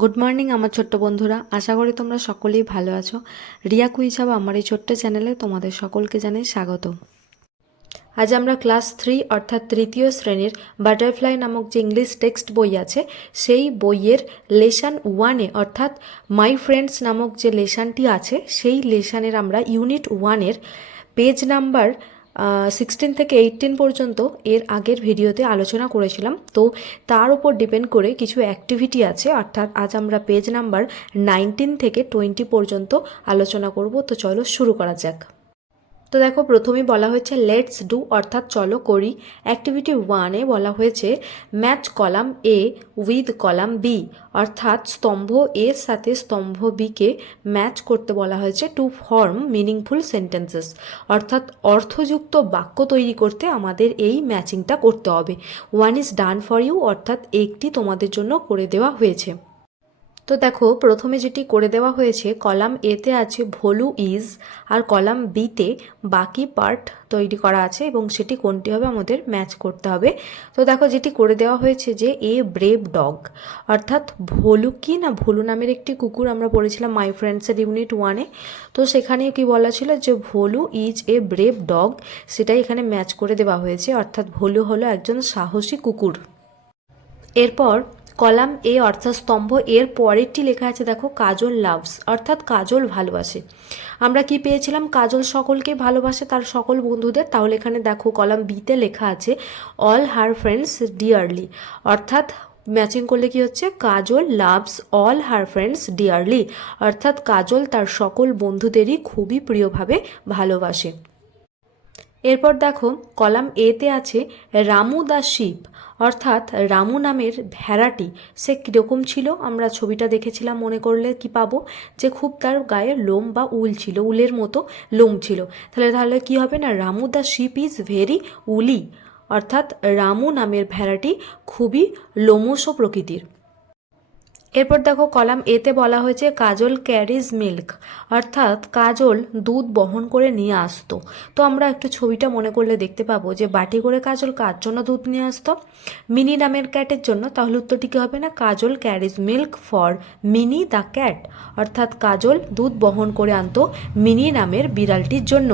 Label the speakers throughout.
Speaker 1: Good morning আমার ছোট্ট বন্ধুরা। আশা করি তোমরা সকলেই ভালো আছো। রিয়া কুইছাবা আমার এই ছোট্ট চ্যানেলে তোমাদের সকলকে জানাই স্বাগত। আজ আমরা ক্লাস থ্রি অর্থাৎ তৃতীয় শ্রেণির বাটারফ্লাই নামক যে ইংলিশ টেক্সট বই আছে, সেই বইয়ের লেসন ওয়ানে অর্থাৎ মাই ফ্রেন্ডস নামক যে লেসনটি আছে, সেই লেসনের আমরা ইউনিট ওয়ানের পেজ নাম্বার সিক্সটিন থেকে এইটিন পর্যন্ত এর আগের ভিডিওতে আলোচনা করেছিলাম। তো তার উপর ডিপেন্ড করে কিছু অ্যাক্টিভিটি আছে, অর্থাৎ আজ আমরা পেজ নাম্বার নাইনটিন থেকে টোয়েন্টি পর্যন্ত আলোচনা করব। তো চলো শুরু করা যাক। তো দেখো, প্রথমেই বলা হয়েছে লেটস ডু অর্থাৎ চলো করি। অ্যাক্টিভিটি ওয়ানে বলা হয়েছে match column A with column B অর্থাৎ স্তম্ভ এর সাথে স্তম্ভ বিকে ম্যাচ করতে বলা হয়েছে টু ফর্ম মিনিংফুল সেন্টেন্সেস অর্থাৎ অর্থযুক্ত বাক্য তৈরি করতে আমাদের এই ম্যাচিংটা করতে হবে। One is done for you অর্থাৎ একটি তোমাদের জন্য করে দেওয়া হয়েছে। তো দেখো, প্রথমে যেটি করে দেওয়া হয়েছে, কলাম এতে আছে ভলু ইজ আর কলাম বিতে বাকি পার্ট তৈরি করা আছে এবং সেটি কোনটি হবে আমাদের ম্যাচ করতে হবে। তো দেখো, যেটি করে দেওয়া হয়েছে যে এ ব্রেভ ডগ অর্থাৎ ভলু কি না? ভলু নামের একটি কুকুর আমরা পড়েছিলাম মাই ফ্রেন্ডসের ইউনিট ওয়ানে তো সেখানে কি বলা ছিল যে Bholu is a brave dog সেটাই এখানে ম্যাচ করে দেওয়া হয়েছে, অর্থাৎ ভলু হলো একজন সাহসী কুকুর। এরপর কলাম এ অর্থাৎ স্তম্ভ, এর পরেরটি লেখা আছে, দেখো, কাজল লাভস অর্থাৎ কাজল ভালোবাসে। আমরা কি পেয়েছিলাম? কাজল সকলকে ভালোবাসে, তার সকল বন্ধুদের। তাহলে এখানে দেখো, কলাম বিতে লেখা আছে অল হার ফ্রেন্ডস ডিয়ারলি অর্থাৎ ম্যাচিং করলে কি হচ্ছে? Kajal loves all her friends dearly অর্থাৎ কাজল তার সকল বন্ধুদেরই খুবই প্রিয়ভাবে ভালোবাসে। এরপর দেখো, কলাম এতে আছে রামু দা শিপ অর্থাৎ রামু নামের ভেড়াটি। সে কীরকম ছিল? আমরা ছবিটা দেখেছিলাম, মনে করলে কি পাবো? যে খুব তার গায়ে লোম বা উল ছিল, উলের মতো লোম ছিল। তাহলে তাহলে কি হবে না? Ramu the sheep is very woolly, অর্থাৎ রামু নামের ভেড়াটি খুবই লোমস প্রকৃতির। এরপর দেখো কলাম এতে বলা হয়েছে কাজল ক্যারিজ মিল্ক অর্থাৎ কাজল দুধ বহন করে নিয়ে আসতো। তো আমরা একটু ছবিটা মনে করলে দেখতে পাবো যে বাটি করে কাজল কার জন্য দুধ নিয়ে আসতো? মিনি নামের ক্যাটের জন্য। তাহলে উত্তরটি কী হবে না? Kajal carries milk for Mini the cat অর্থাৎ কাজল দুধ বহন করে আনতো মিনি নামের বিড়ালটির জন্য।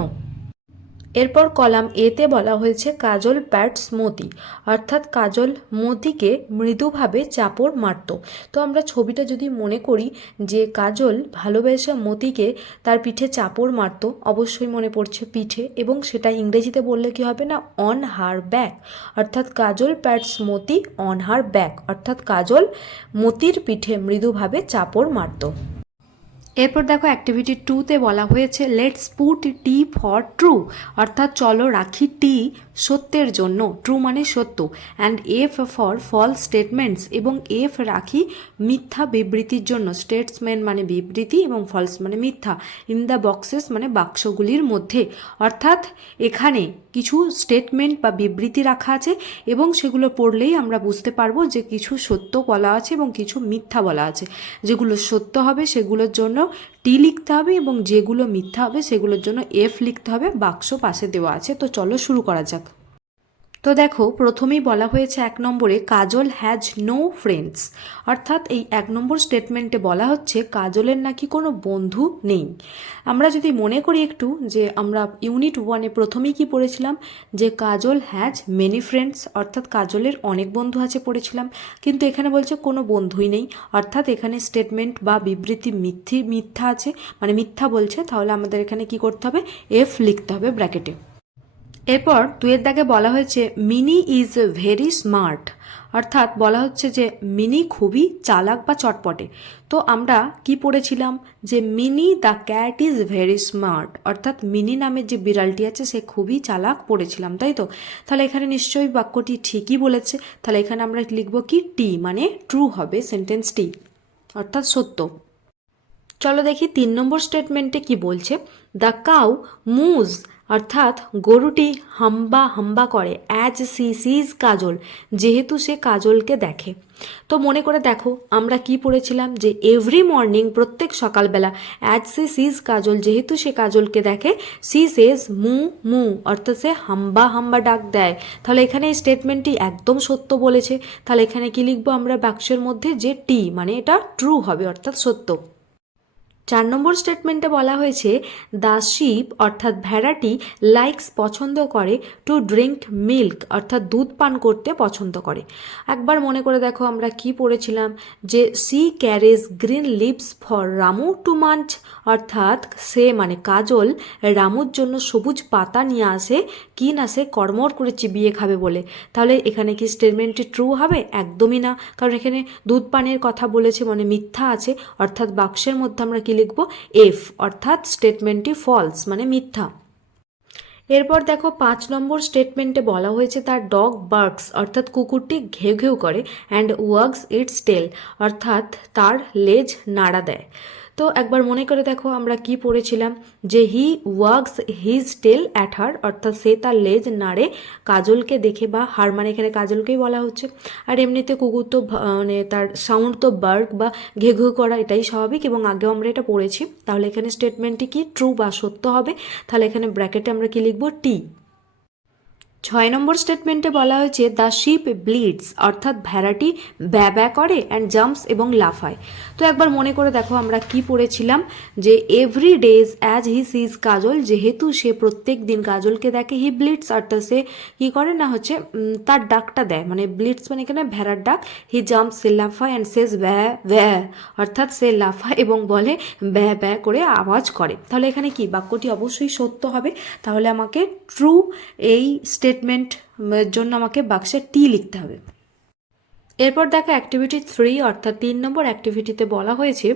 Speaker 1: এরপর কলাম এতে বলা হয়েছে কাজল প্যাটস মতি অর্থাৎ কাজল মতিকে মৃদুভাবে চাপড় মারত। তো আমরা ছবিটা যদি মনে করি যে কাজল ভালোবেসে মতিকে তার পিঠে চাপড় মারত, অবশ্যই মনে পড়ছে পিঠে এবং সেটা ইংরেজিতে বললে কি হবে না অন হার ব্যাক অর্থাৎ Kajal pats Moti on her back অর্থাৎ কাজল মতির পিঠে মৃদুভাবে চাপড় মারত। এরপর দেখো অ্যাক্টিভিটি টুতে বলা হয়েছে let's put T for true অর্থাৎ চলো রাখি টি সত্যের জন্য ট্রু মানে সত্য and F for false statements এবং এফ রাখি মিথ্যা বিবৃতির জন্য স্টেটসম্যান মানে বিবৃতি এবং ফলস মানে মিথ্যা ইন দ্য বক্সেস মানে বাক্সগুলির মধ্যে, অর্থাৎ এখানে কিছু স্টেটমেন্ট বা বিবৃতি রাখা আছে, এবং সেগুলো পড়লেই আমরা বুঝতে পারব যে কিছু সত্য বলা আছে এবং কিছু মিথ্যা বলা আছে, যেগুলো সত্য হবে সেগুলোর জন্য টি লিখতে হবে এবং যেগুলো মিথ্যা হবে সেগুলোর জন্য এফ লিখতে হবে, বাক্স পাশে দেওয়া আছে। তো চলো শুরু করা যাক। তো দেখো, প্রথমেই বলা হয়েছে এক নম্বরে, কাজল হ্যাজ নো ফ্রেন্ডস অর্থাৎ এই এক নম্বর স্টেটমেন্টে বলা হচ্ছে, কাজলের নাকি কোনো বন্ধু নেই। আমরা যদি মনে করি একটু যে আমরা ইউনিট ওয়ানে প্রথমেই কি পড়েছিলাম, যে কাজল হ্যাজ মেনি ফ্রেন্ডস অর্থাৎ কাজলের অনেক বন্ধু আছে পড়েছিলাম। কিন্তু এখানে বলছে কোনো বন্ধুই নেই। অর্থাৎ এখানে স্টেটমেন্ট বা বিবৃতি মিথ্যি, মিথ্যা আছে। মানে মিথ্যা বলছে, তাহলে আমাদের এখানে কি করতে হবে? এফ লিখতে হবে ব্র্যাকেটে এরপর দুয়ের দাগে বলা হয়েছে, মিনি ইজ ভেরি স্মার্ট। অর্থাৎ বলা হচ্ছে যে, মিনি খুবই চালাক বা চটপটে। তো আমরা কি পড়েছিলাম? যে, Mini the cat is very smart. অর্থাৎ মিনি নামের যে বিড়ালটি আছে, সে খুবই চালাক পড়েছিলাম, তাই তো? তাহলে এখানে নিশ্চয়ই বাক্যটি ঠিকই বলেছে। তাহলে এখানে আমরা লিখব কি? টি মানে ট্রু হবে সেন্টেন্স টি অর্থাৎ সত্য। চলো দেখি তিন নম্বর স্টেটমেন্টে কি বলছে। দ্য কাউ মুজ অর্থাৎ গরুটি হাম্বা হাম্বা করে অ্যাজ সি সিজ কাজল, যেহেতু সে কাজলকে দেখে। তো মনে করে দেখো, আমরা কি পড়েছিলাম যে এভরি মর্নিং প্রত্যেক সকালবেলা অ্যাজ সি সিজ কাজল, যেহেতু সে কাজলকে দেখে সি সেজ মু মু, অর্থাৎ সে হাম্বা হাম্বা ডাক দেয়। তাহলে এখানে এই স্টেটমেন্টটি একদম সত্য বলেছে। তাহলে এখানে কি লিখব আমরা বাক্সের মধ্যে? যে টি মানে এটা ট্রু হবে, অর্থাৎ সত্য। চার নম্বর স্টেটমেন্টে বলা হয়েছে দ্য শিপ অর্থাৎ ভেড়াটি লাইকস পছন্দ করে টু ড্রিঙ্ক মিল্ক অর্থাৎ দুধ পান করতে পছন্দ করে। একবার মনে করে দেখো আমরা কি পড়েছিলাম, যে she carries green leaves for Ramu to munch অর্থাৎ সে মানে কাজল, রামুর জন্য সবুজ পাতা নিয়ে আসে, কি না সে কর্মর করে চিবিয়ে খাবে বলে। তাহলে এখানে কি স্টেটমেন্টটি ট্রু হবে? একদমই না। কারণ এখানে দুধ পানের কথা বলেছে মানে মিথ্যা আছে, অর্থাৎ বাক্সের মধ্যে আমরা কি লিখব? এফ অর্থাৎ স্টেটমেন্টটি ফলস মানে মিথ্যা। এরপর দেখো, পাঁচ নম্বর স্টেটমেন্টে বলা হয়েছে তার ডগ বার্কস অর্থাৎ কুকুরটি ঘেউ ঘেউ করে অ্যান্ড ওয়ার্কস ইটস টেল অর্থাৎ তার লেজ নাড়া দেয়। তো একবার মনে করে দেখো আমরা কি পড়েছিলাম, যে he wags his tail at her অর্থাৎ সে তার লেজ নাড়ে কাজলকে দেখে বা হার মানে এখানে কাজলকেই বলা হচ্ছে। আর এমনিতে কুকুর তো মানে তার সাউন্ড তো বার্ক বা ঘে ঘু করা এটাই স্বাভাবিক এবং আগেও আমরা এটা পড়েছি। তাহলে এখানে স্টেটমেন্টটি কি? ট্রু বা সত্য হবে। তাহলে এখানে ব্র্যাকেটে আমরা কি লিখব? টি ছয় নম্বর স্টেটমেন্টে বলা হয়েছে দ্য শিপ ব্লিডস অর্থাৎ ভেড়াটি ব্যা করে অ্যান্ড জাম্পস এবং লাফায়। তো একবার মনে করে দেখো আমরা কি পড়েছিলাম, যে every days as he sees Kajal, যেহেতু সে প্রত্যেক দিন কাজলকে দেখে হি ব্লিডস অর্থাৎ সে কী করে না হচ্ছে তার ডাকটা দেয়। মানে ব্লিডস মানে এখানে ভেড়ার ডাক। হি জাম্পস সে লাফায় অ্যান্ড সেজ ব্যা ব্যা, অর্থাৎ সে লাফায় এবং বলে ব্যা ব্যা করে আওয়াজ করে। তাহলে এখানে কি? বাক্যটি অবশ্যই সত্য হবে। তাহলে আমাকে ট্রু এই স্টেটমেন্ট জন্য আমাকে বাক্সে টি লিখতে হবে। এরপর দেখো অ্যাক্টিভিটি থ্রি অর্থাৎ তিন নম্বর অ্যাক্টিভিটিতে বলা হয়েছে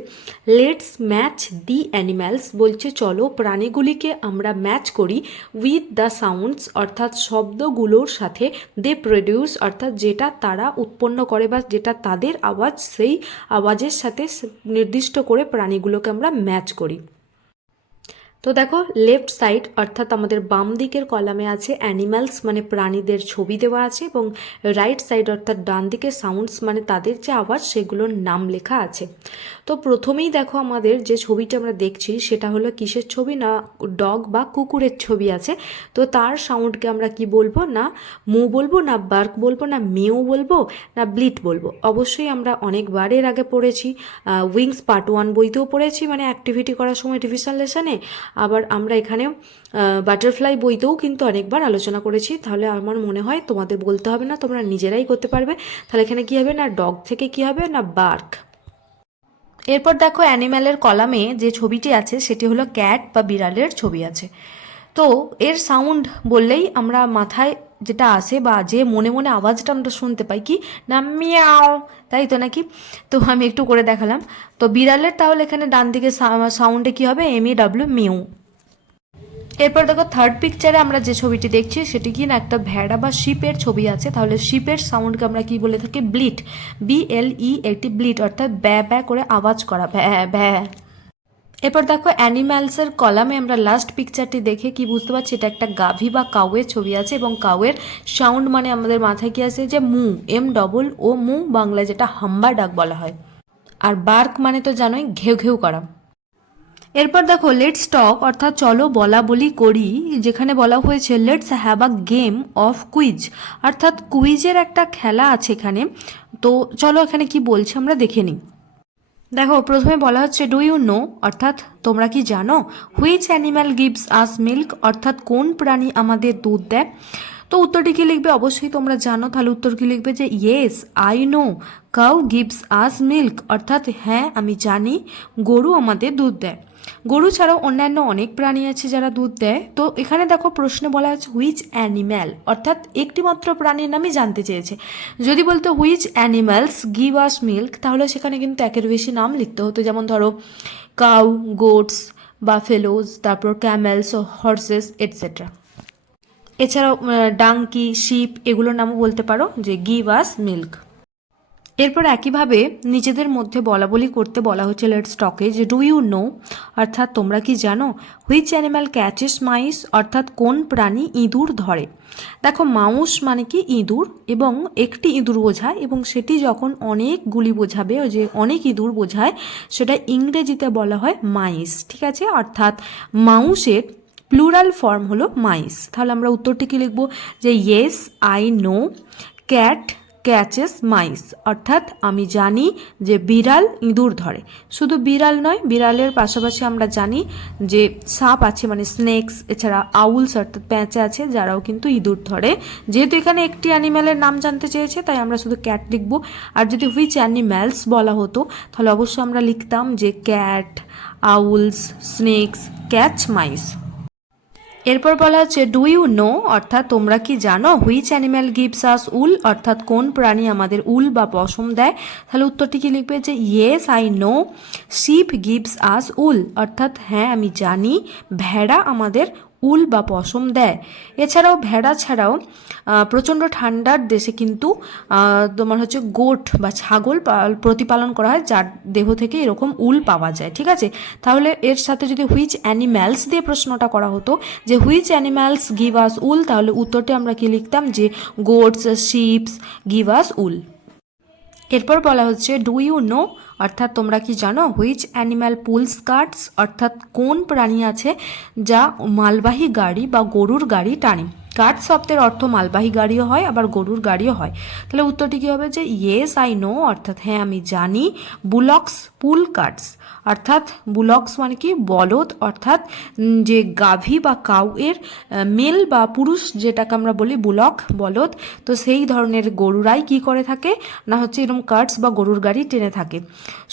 Speaker 1: লেটস ম্যাচ দি অ্যানিম্যালস বলছে, চলো প্রাণীগুলিকে আমরা ম্যাচ করি উইথ দ্য সাউন্ডস অর্থাৎ শব্দগুলোর সাথে দে প্রডিউস অর্থাৎ যেটা তারা উৎপন্ন করে বা যেটা তাদের আওয়াজ, সেই আওয়াজের সাথে নির্দিষ্ট করে প্রাণীগুলোকে আমরা ম্যাচ করি। তো দেখো লেফট সাইড অর্থাৎ আমাদের বাম দিকের কলামে আছে অ্যানিম্যালস মানে প্রাণীদের ছবি দেওয়া আছে এবং রাইট সাইড অর্থাৎ ডান দিকে সাউন্ডস মানে তাদের যে আওয়াজ, সেগুলোর নাম লেখা আছে। তো প্রথমেই দেখো আমাদের যে ছবিটা আমরা দেখছি, সেটা হলো কিসের ছবি না ডগ বা কুকুরের ছবি আছে। তো তার সাউন্ডকে আমরা কি বলব? না মু বলব, না বার্ক বলব, না মিউ বলব, না ব্লিট বলব। অবশ্যই আমরা অনেকবার এর আগে পড়েছি উইংস পার্ট ওয়ান বইতেও পড়েছি মানে অ্যাক্টিভিটি করার সময় রিভিশন লেসনে আবার আমরা এখানে বাটারফ্লাই বইতেও কিন্তু অনেকবার আলোচনা করেছি। তাহলে আমার মনে হয় তোমাদের বলতে হবে না, তোমরা নিজেরাই করতে পারবে। তাহলে এখানে কি হবে না ডগ থেকে কি হবে না বার্ক এরপর দেখো অ্যানিম্যালের কলামে যে ছবিটি আছে, সেটি হলো ক্যাট বা বিড়ালের ছবি আছে। তো এর সাউন্ড বললেই আমরা মাথায় যেটা আসে বা যে মনে মনে আওয়াজটা আমরা শুনতে পাই কি, না মিয়াও। তাই তো নাকি? তো আমি একটু করে দেখালাম। তো বিড়ালের তাহলে এখানে ডান দিকে সাউন্ডে কি হবে? M E W mew. এরপর দেখো থার্ড পিকচারে আমরা যে ছবিটি দেখছি, সেটি কি না একটা ভেড়া বা শিপের ছবি আছে। তাহলে শিপের সাউন্ডকে আমরা কি বলে থাকি? ব্লিট বি এল ই একটি ব্লিট অর্থাৎ ব্যা ব্যা করে আওয়াজ করা ভ্যা ভ্যা এরপর দেখো অ্যানিম্যালসের কলামে আমরা লাস্ট পিকচারটি দেখে কি বুঝতে পারছি? এটা একটা গাভী বা কাউয়ের ছবি আছে এবং কাউয়ের সাউন্ড মানে আমাদের মাথায় কি আছে যে মু এম ডবল ও মু বাংলায় যেটা হাম্বা ডাক বলা হয়। আর বার্ক মানে তো জানোই ঘেউ ঘেউ করা। এরপর দেখো লেটস টক অর্থাৎ চলো বলা বলি করি, যেখানে বলা হয়েছে let's have a game of quiz অর্থাৎ কুইজের একটা খেলা আছে এখানে। তো চলো এখানে কি বলছে আমরা দেখে নিই। দেখো, প্রথমে বলা হচ্ছে ডু ইউ নো অর্থাৎ, তোমরা কি জানো? Which animal gives us milk অর্থাৎ, কোন প্রাণী আমাদের দুধ দেয়? তো উত্তরটি কি লিখবে? অবশ্যই তোমরা জানো। তাহলে উত্তর কি লিখবে? যে yes I know cow gives us milk অর্থাৎ হ্যাঁ আমি জানি। গরু আমাদের দুধ দেয়। গরু ছাড়াও অন্যান্য অনেক প্রাণী আছে যারা দুধ দেয়। তো এখানে দেখো প্রশ্নে বলা আছে হুইচ অ্যানিম্যাল অর্থাৎ একটিমাত্র প্রাণীর নামই জানতে চেয়েছে। যদি বলতো which animals give us milk তাহলে সেখানে কিন্তু একের বেশি নাম লিখতে হতো। যেমন ধরো কাউ গোটস বা বাফেলোজ তারপর ক্যামেলস হর্সেস এটসেট্রা এছাড়াও ডাঙ্কি শিপ এগুলোর নামও বলতে পারো যে গিভ আস মিল্ক এরপর একইভাবে নিজেদের মধ্যে বলা বলি করতে বলা হচ্ছে লেটস টকে যে ডু ইউ নো অর্থাৎ তোমরা কি জানো? হুইচ অ্যানিম্যাল ক্যাচেস মাইস অর্থাৎ কোন প্রাণী ইঁদুর ধরে? দেখো, মাউস মানে কি? ইঁদুর এবং একটি ইঁদুর বোঝায় এবং সেটি যখন অনেকগুলি বোঝাবে যে অনেক ইঁদুর বোঝায়, সেটা ইংরেজিতে বলা হয় মাইস ঠিক আছে? অর্থাৎ মাউসের প্লুরাল ফর্ম হলো মাইস তাহলে আমরা উত্তরটি কি লিখব? যে yes I know cat catches mice. অর্থাৎ আমি জানি যে বিড়াল ইঁদুর ধরে। শুধু বিড়াল নয়, বিড়ালের পাশাপাশি আমরা জানি যে সাপ আছে মানে স্নেকস এছাড়া আউলস অর্থাৎ প্যাঁচা আছে, যারাও কিন্তু ইঁদুর ধরে। যেহেতু এখানে একটি অ্যানিম্যালের নাম জানতে চেয়েছে, তাই আমরা শুধু ক্যাট লিখব। আর যদি হুইচ অ্যানিম্যালস বলা হতো, তাহলে অবশ্যই আমরা লিখতাম যে cat owls snakes catch mice এরপর বলা হচ্ছে ডু ইউ নো অর্থাৎ, তোমরা কি জানো which animal gives us wool অর্থাৎ, কোন প্রাণী আমাদের উল বা পশম দেয়? তাহলে উত্তরটি কি লিখবে যে yes I know sheep gives us wool অর্থাৎ হ্যাঁ আমি জানি। ভেড়া আমাদের উল বা পশম দেয়। এছাড়াও ভেড়া ছাড়াও প্রচণ্ড ঠান্ডার দেশে কিন্তু তোমার হচ্ছে গোট বা ছাগল প্রতিপালন করা হয়, যার দেহ থেকে এরকম উল পাওয়া যায়, ঠিক আছে? তাহলে এর সাথে যদি হুইচ অ্যানিম্যালস দিয়ে প্রশ্নটা করা হতো, যে which animals give us wool, তাহলে উত্তরটি আমরা কি লিখতাম? যে goats sheeps give us wool. এরপর বলা হচ্ছে ডু ইউ নো অর্থাৎ তোমরা কি জানো? হুইচ অ্যানিম্যাল পুলস কার্টস অর্থাৎ কোন প্রাণী আছে যা মালবাহী গাড়ি বা গরুর গাড়ি টানে? কার্ট শব্দের অর্থ মালবাহী গাড়িও হয়, আবার গরুর গাড়িও হয়। তাহলে উত্তরটি কী হবে যে ইয়েস আই নো অর্থাৎ হ্যাঁ আমি জানি। বুলক্স পুল কার্টস অর্থাৎ বুলক্স মানে কি? বলদ, অর্থাৎ যে গাভী বা কাউ এর মেল বা পুরুষ যেটাকে আমরা বলি বুলক বলদ, তো সেই ধরনের গরুরাই কি করে থাকে? না হচ্ছে এরকম কার্টস বা গরুর গাড়ি টেনে থাকে।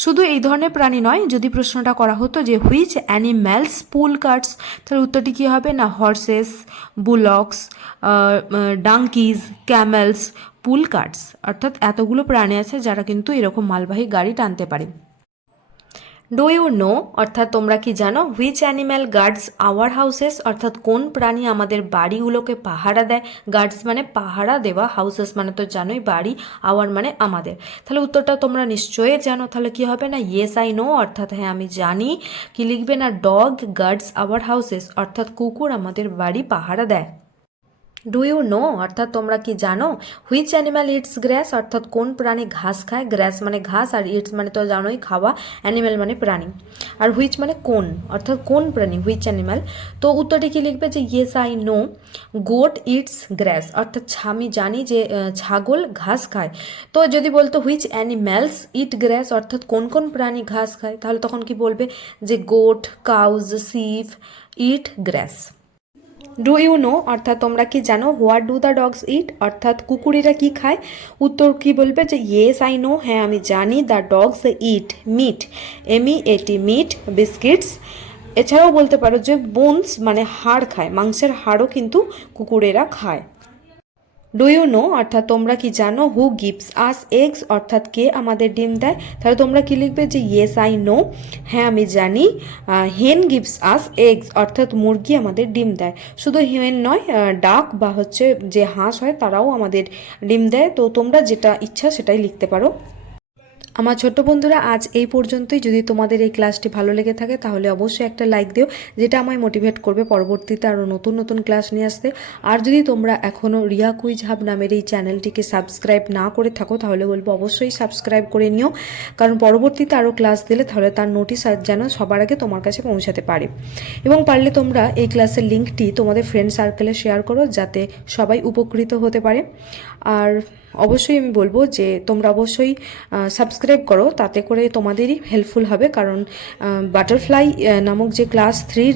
Speaker 1: শুধু এই ধরনের প্রাণী নয়, যদি প্রশ্নটা করা হতো যে হুইচ অ্যানিম্যালস পুল কার্টস তাহলে উত্তরটি কী হবে? না horses bullocks donkeys camels pull carts অর্থাৎ এতগুলো প্রাণী আছে যারা কিন্তু এরকম মালবাহী গাড়ি টানতে পারে। ডু ইউ নো অর্থাৎ তোমরা কি জানো which animal guards our houses অর্থাৎ কোন প্রাণী আমাদের বাড়িগুলোকে পাহারা দেয়? গার্ডস মানে পাহারা দেওয়া হাউসেস মানে তো জানোই, বাড়ি আওয়ার মানে আমাদের। তাহলে উত্তরটা তোমরা নিশ্চয়ই জানো, তাহলে কি হবে না? ইয়েস আই নো অর্থাৎ হ্যাঁ আমি জানি। কি লিখবে না? ডগ গার্ডস আওয়ার হাউসেস অর্থাৎ কুকুর আমাদের বাড়ি পাহারা দেয়। ডু ইউ নো অর্থাৎ তোমরা কি জানো? হুইচ অ্যানিম্যাল ইটস গ্র্যাস অর্থাৎ কোন প্রাণী ঘাস খায়? গ্র্যাস মানে ঘাস আর ইটস মানে তো জানোই, খাওয়া। অ্যানিম্যাল মানে প্রাণী। আর হুইচ মানে কোন? অর্থাৎ কোন প্রাণী? হুইচ অ্যানিম্যাল তো উত্তরটি কি লিখবে যে yes I know goat eats grass অর্থাৎ আমি জানি যে ছাগল ঘাস খায়। তো যদি বলতো হুইচ অ্যানিম্যালস ইট গ্র্যাস অর্থাৎ কোন কোন প্রাণী ঘাস খায়? তাহলে তখন কি বলবে? যে goat cows sheep eat grass do you know অর্থাৎ তোমরা কি জানো? What do the dogs eat অর্থাৎ কুকুরেরা কি খায়? উত্তর কি বলবে যে ইয়েস আই নো হ্যাঁ আমি জানি। দ্য ডগস ইট মিট এমি এটি মিট বিস্কিটস এছাড়াও বলতে পারো যে বোনস মানে হাড় খায়। মাংসের হাড়ও কিন্তু কুকুরেরা খায়। ডু ইউ নো অর্থাৎ তোমরা কি জানো হু গিভস আস এগস অর্থাৎ কে আমাদের ডিম দেয়? তাহলে তোমরা কি লিখবে যে ইয়েস আই নো হ্যাঁ আমি জানি। হেন গিভস আস এগস অর্থাৎ মুরগি আমাদের ডিম দেয়। শুধু হেন নয় ডাক বা হচ্ছে যে হাঁস হয়, তারাও আমাদের ডিম দেয়। তো তোমরা যেটা ইচ্ছা সেটাই লিখতে পারো। আমার ছোট্ট বন্ধুরা, আজ এই পর্যন্তই। যদি তোমাদের এই ক্লাসটি ভালো লেগে থাকে, তাহলে অবশ্যই একটা লাইক দিও, যেটা আমায় মোটিভেট করবে পরবর্তীতে আরও নতুন নতুন ক্লাস নিয়ে আসতে। আর যদি তোমরা এখনও রিয়া কুইজ হাব নামের এই চ্যানেলটিকে সাবস্ক্রাইব না করে থাকো, তাহলে বলব অবশ্যই সাবস্ক্রাইব করে নিও। কারণ পরবর্তীতে আরও ক্লাস দিলে তাহলে তার নোটিশ যেন সবার আগে তোমার কাছে পৌঁছাতে পারে। এবং পারলে তোমরা এই ক্লাসের লিঙ্কটি তোমাদের ফ্রেন্ড সার্কেলে শেয়ার করো, যাতে সবাই উপকৃত হতে পারে। আর অবশ্যই আমি বলব যে তোমরা অবশ্যই সাবস্ক্রাইব করো, তাতে করে তোমাদেরই হেল্পফুল হবে। কারণ বাটারফ্লাই নামক যে ক্লাস থ্রির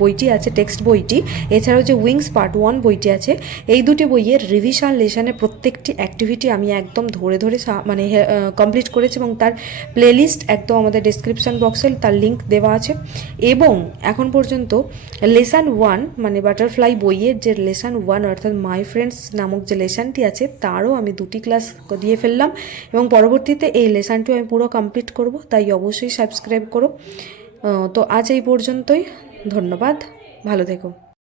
Speaker 1: বইটি আছে টেক্সট বইটি, এছাড়াও যে উইংস পার্ট ওয়ান বইটি আছে, এই দুটি বইয়ের রিভিশন লেশনের প্রত্যেকটি অ্যাক্টিভিটি আমি একদম ধরে ধরে মানে কমপ্লিট করেছি এবং তার প্লেলিস্ট একদম আমাদের ডিসক্রিপশন বক্সে তার লিঙ্ক দেওয়া আছে। এবং এখন পর্যন্ত লেসান ওয়ান মানে বাটারফ্লাই বইয়ের যে লেসান ওয়ান অর্থাৎ মাই ফ্রেন্ডস নামক যে লেসনটি আছে, তারও আমি দুটি ক্লাস দিয়ে ফেললাম এবং পরবর্তীতে এই লেসানটিও আমি পুরো কমপ্লিট করব, তাই অবশ্যই সাবস্ক্রাইব করো। তো আজ এই পর্যন্তই, ধন্যবাদ, ভালো থেকো।